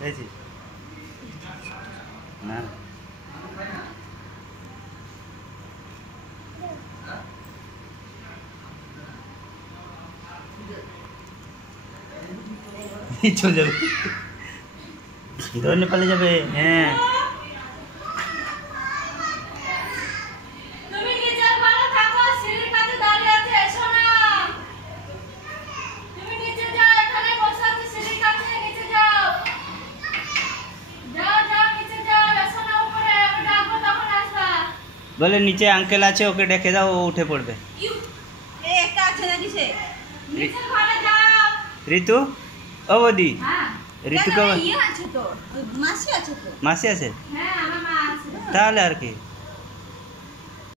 দেখছিস না চলে যাবে ধরে পালিয়ে যাবে। হ্যাঁ বলে নিচে আঙ্কেল আছে, ওকে ডেকে দাও, ও উঠে পড়বে। ঋতু ও বৌদি, ঋতুকে মাসি আছে তাহলে আর কি।